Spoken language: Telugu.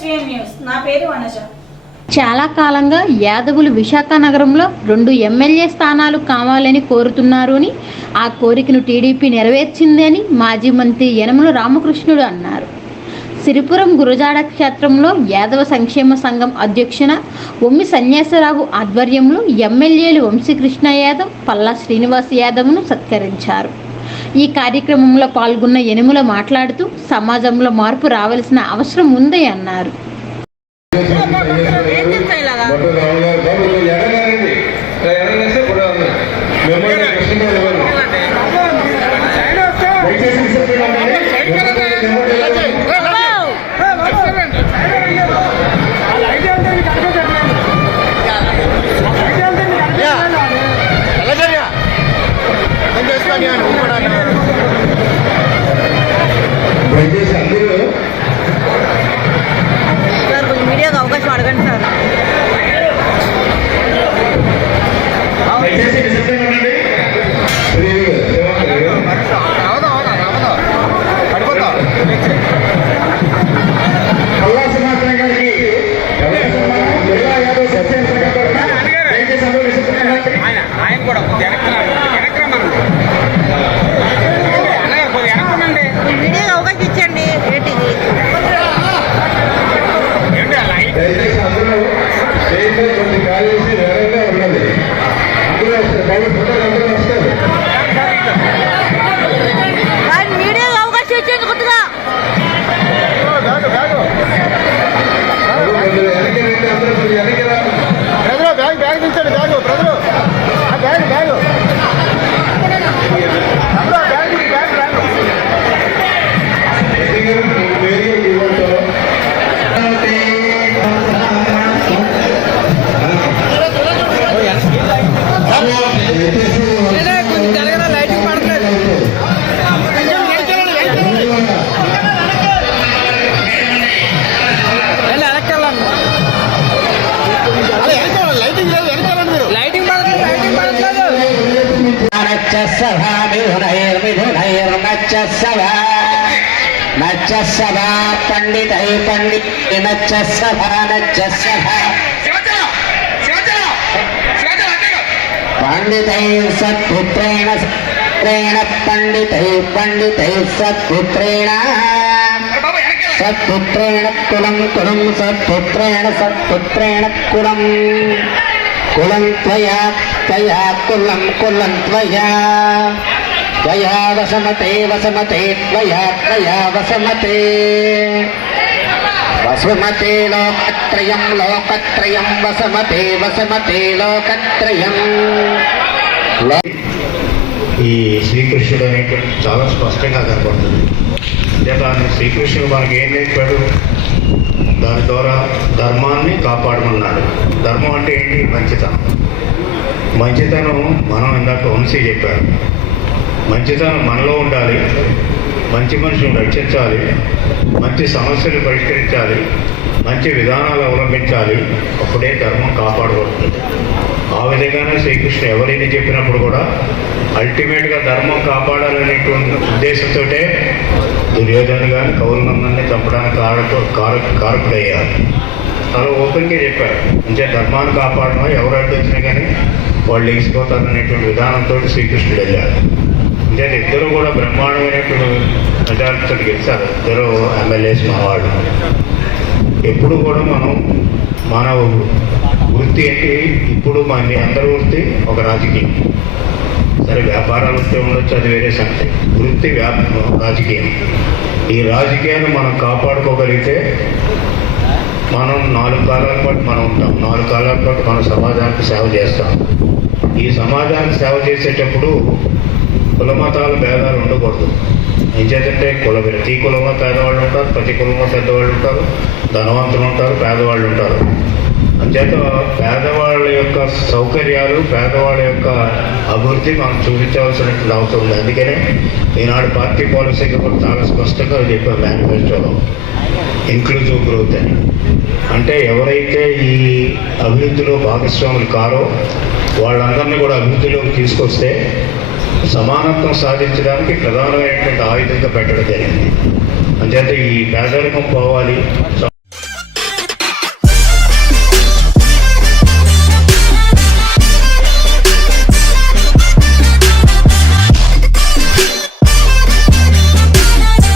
SVM news. నా పేరు వనజ. చాలా కాలంగా యాదవులు విశాఖ నగరంలో రెండు ఎమ్మెల్యే స్థానాలు కావాలని కోరుతున్నారు అని ఆ కోరికను టీడీపీ నెరవేర్చింది అని మాజీ మంత్రి యనమల రామకృష్ణుడు అన్నారు. సిరిపురం గురజాడ క్షేత్రంలో యాదవ సంక్షేమ సంఘం అధ్యక్షున ఒమ్మి సన్యాసరావు ఆధ్వర్యంలో ఎమ్మెల్యేలు వంశీకృష్ణ యాదవ్ పల్లా శ్రీనివాస్ యాదవ్ను సత్కరించారు. ఈ కార్యక్రమంలో పాల్గొన్న యనుముల మాట్లాడుతూ సమాజంలో మార్పు రావాల్సిన అవసరం ఉంది అన్నారు. అందరూ వస్తారు సభా మిథునైర్మిథునైర్నచ్చ సభా నచ్చ సభా పండితై పండితై నచ్చ సభా నచ్చ సభా పండితై సత్పుత్రేణ సత్పుత్రేణ పండితై పండితై సత్పుత్రేణ సత్పుత్రేణ కులం కులం సత్పుత్రేణ సత్పుత్రేణ కులం. కులం త్వయా త్వయా కులం కులం త్వయా. త్వయా వసమతే వసమతే త్వయా త్వయా వసమతే వసుమతే లోకత్రయం లోకత్రయం వసమతే వసమతే లోకత్రయం. ఈ శ్రీకృష్ణుడు అనేటువంటి చాలా స్పష్టంగా కనపడుతుంది అంటే దాన్ని శ్రీకృష్ణుడు మనకి ఏం నేర్పాడు? దాని ద్వారా ధర్మాన్ని కాపాడమన్నాడు ధర్మం అంటే ఏంటి? మంచితనం మంచితనం మనం ఇందాక వంశీ చెప్పాడు మంచితనం మనలో ఉండాలి. మంచి మనుషులను రక్షించాలి. మంచి సమస్యలు పరిష్కరించాలి. మంచి విధానాలు అవలంబించాలి. అప్పుడే ధర్మం కాపాడబడుతుంది. ఆ విధంగానే శ్రీకృష్ణ ఎవరైనా చెప్పినప్పుడు కూడా అల్టిమేట్గా ధర్మం కాపాడాలనేటువంటి ఉద్దేశంతో దుర్యోధను కానీ మందని చంపడానికి కారకు కారక కారకుడయ్యారు. చాలా ఓపెన్గా చెప్పారు. అంటే ధర్మాన్ని కాపాడడం ఎవరు అడ్డొచ్చినా కానీ వాళ్ళు లేచిపోతారనేటువంటి విధానంతో శ్రీకృష్ణుడు వెళ్ళారు. అంటే ఇద్దరు కూడా బ్రహ్మాండమైనటువంటి మెజారిటీతో గెలిచారు. ఇద్దరు ఎమ్మెల్యేస్ మావాళ్ళు. ఎప్పుడు కూడా మనం మన వృత్తి ఏంటి ఇప్పుడు మన అందరి వృత్తి ఒక రాజకీయం. సరే వ్యాపారాలు ఉండొచ్చు అది వేరే సంగతి వృత్తి వ్యాప రాజకీయం. ఈ రాజకీయాన్ని మనం కాపాడుకోగలిగితే మనం నాలుగు కాలాల పాటు మనం ఉంటాం. నాలుగు కాలాల పాటు మన సమాజానికి సేవ చేస్తాం. ఈ సమాజానికి సేవ చేసేటప్పుడు కుల మతాల భేదాలు ఉండకూడదు. ఏం చేతంటే కుల ప్రతి కులంలో పేదవాళ్ళు ఉంటారు ప్రతి కులంలో పెద్దవాళ్ళు ఉంటారు ధనవంతులు ఉంటారు పేదవాళ్ళు ఉంటారు. అంచేత పేదవాళ్ళ యొక్క సౌకర్యాలు పేదవాళ్ళ యొక్క అభివృద్ధి మనం చూపించవలసినటువంటి అవసరం ఉంది. అందుకనే ఈనాడు పార్టీ పాలసీకి కూడా చాలా స్పష్టంగా చెప్పాం మేనిఫెస్టోలో. ఇంక్లూజివ్ గ్రోత్ అని. అంటే ఎవరైతే ఈ అభివృద్ధిలో భాగస్వాములు కారో వాళ్ళందరినీ కూడా అభివృద్ధిలోకి తీసుకొస్తే సమానత్వం సాధించడానికి ప్రధానమైనటువంటి ఆయుధంగా పెట్టడం జరిగింది. అంచేత ఈ పేదరికం పోవాలి